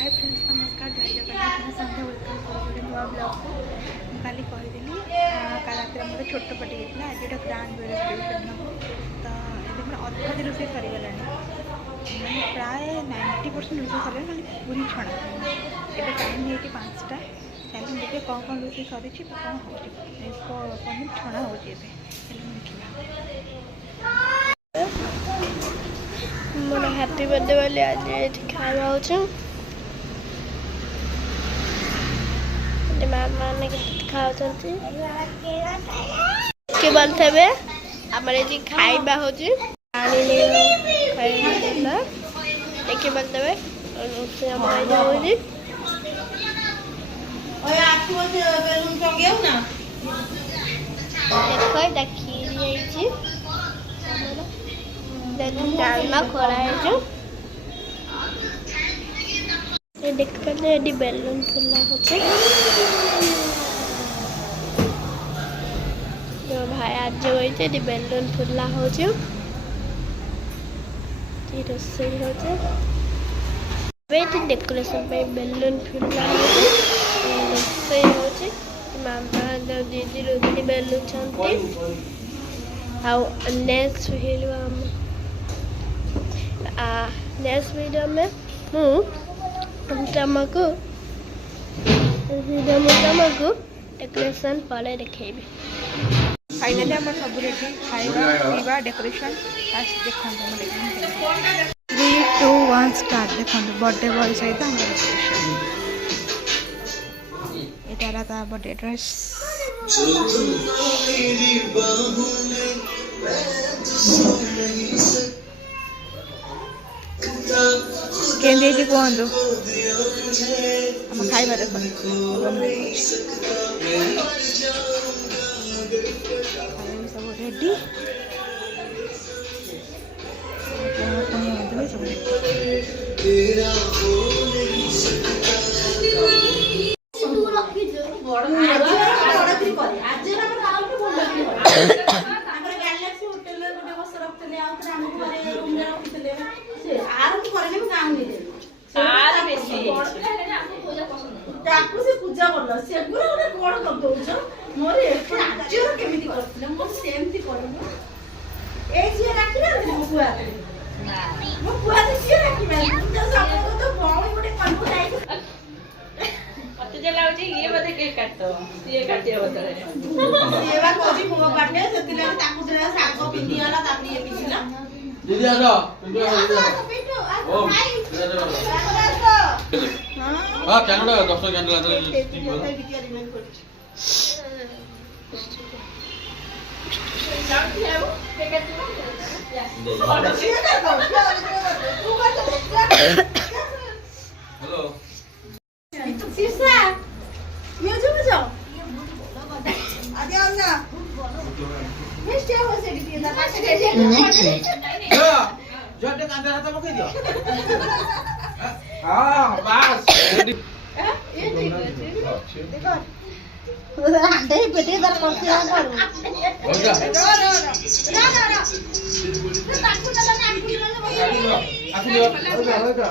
Hi friends नमस्कार जय जगन्नाथ मैं संध्या वेलकम कर नुआ ब्लॉग को काली कहीदेली का रात मोटे छोट पटे होता आज गोटे ग्रांड सेलिब्रेशन हम तो ये मैं अधादी रोषे सरीगला मैंने प्राय 90% रोषे सर खाली पूरी छणा एवं टाइम हो 5टा चलो देखिए कौन कौन रोषे सरी कौन हो पनीर छणा हो मोर हैप्पी बर्थडे वाले आज खावा हो मामा ने खाऊ के बोलते आमर ये खाइबा हो देखिए बोलते देखो खीर डालमा खड़ा देखते बेलून फुला होचे भाई आज होते बेलून फुला होचे रोसई होचे डेकोरेशन पे बेलून फुला रोसई होचे मामा दीदी रोदी बेलून छंती आउ नेक्स्ट वीडियो में तुमको डेकोरेशन पड़े देखेबी फाइनली आम सब रेडी खाଇବା पीवा डेकोरेशन फास्ट देखो 3 2 1 स्टार्ट देखो बर्थडे बॉय सहित आम डेकोरेशन एटारा ता बर्थडे ड्रेस केंद्र जी कहतु आम खाइबा देखो सब रेडी पूजा कर से गोटे कौन कर दौच मोर राज्य केमी कर मोर सेमती कर झील राखी मो पुआ मो पुआ झील राखी तो भौणी गोटे कन्फर्म मत जे लाउची ये बदे केक काटतो ये काटिया बदले ये बा कोजी मो काटे सेतिले ताकू जे साग पिंडी वाला तापनी ये पिछला दीदी आजा पिंटू आ भाई हां कैंडल 10 कैंडल हेलो तो शीशा ये जो बजाओ आगे आओ ना मैं क्या हो से दी ना पास के लिए जोटे कांदे हाथ पकई दियो हां बस ये देखो अंडे पेटे दर करते हैं करू हो जा ना ताकू चला ना आखिर हो जा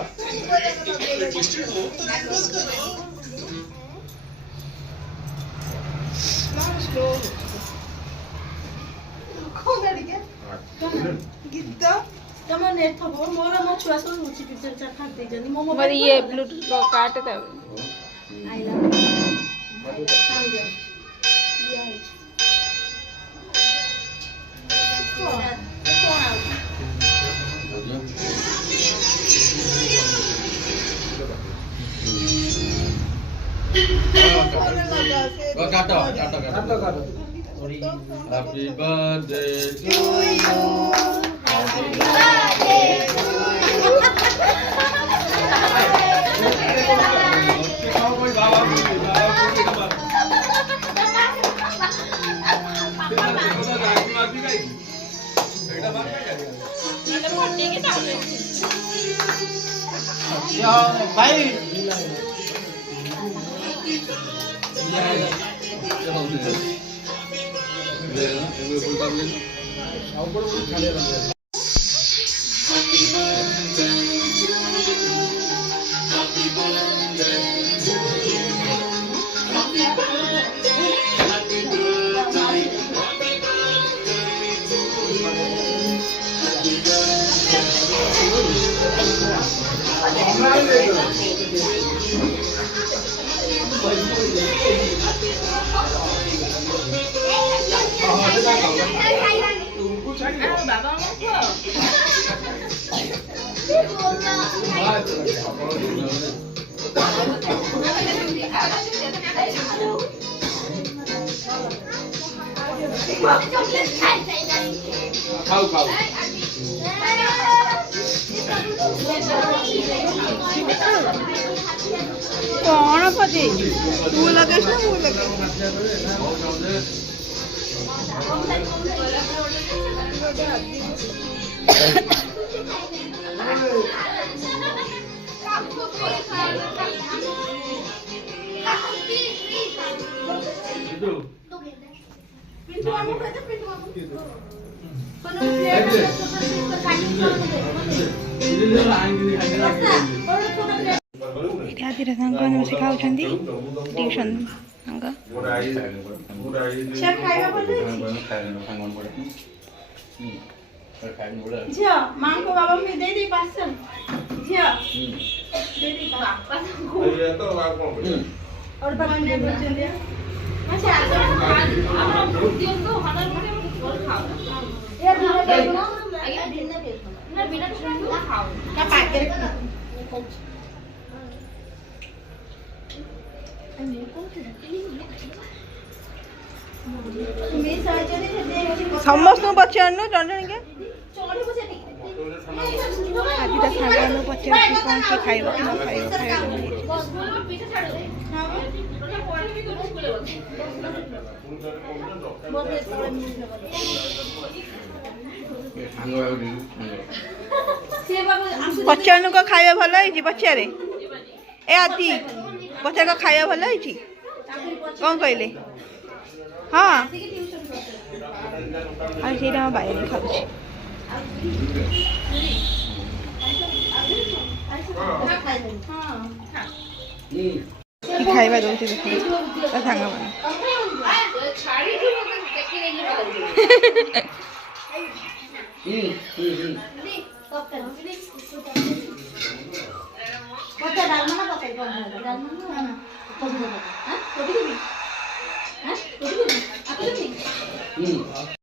गीत तुम नेट थबो मोर मो छुआ सब उची पिक्चर चा फाट दे जनी मो मोबाइल ये ब्लूटूथ को काट दे आइला Happy birthday to you. Happy birthday to you. Happy birthday. ଖାଉ ଖାଉ କ'ଣ ପଚି ତୁ ଲଗେଇଛୁ ନା ମୁଁ ଲଗେଇଛି? ପିଣ୍ଟୁ ଆମକୁ କହିଦେ, ପିଣ୍ଟୁ ଆମକୁ। ଏଠି ଆଜିର ସାଙ୍ଗମାନେ ବସି ଖାଉଛନ୍ତି ଟିଉସନ୍ ସାଙ୍ଗ। ଛୁଆ ଖାଇବା ଭଲ ହେଇଛି। ଝିଅ ମାଙ୍କ ବାବା ମୁଁ ଦେଇଦେଇ ପାର୍ସଲ। ଝିଅ ଦେଇଦେଇ ବାପା ସମସ୍ତଙ୍କୁ ପଚାରୁନୁ ଜଣେ ଜଣକେ। ଆଜିର ସାଙ୍ଗମାନଙ୍କୁ ପଚାରୁଛି କ'ଣ କିଏ ଖାଇବ କି ନ ଖାଇବ ଖାଇବା ପଚାରୁନୁ କ'ଣ ଖାଇବା ଭଲ ହେଇଛି ପଚାରେ। ଏ ଆଦି ପଚାର କ'ଣ ଖାଇବା ଭଲ ହେଇଛି କ'ଣ କହିଲେ? ହଁ ଆଉ ସେଇଟା ଆମ ବାଇରେ ଖାଉଛି। ଖାଇବା ଦଉଛି ଦେଖନ୍ତୁ ତା ସାଙ୍ଗମାନେ।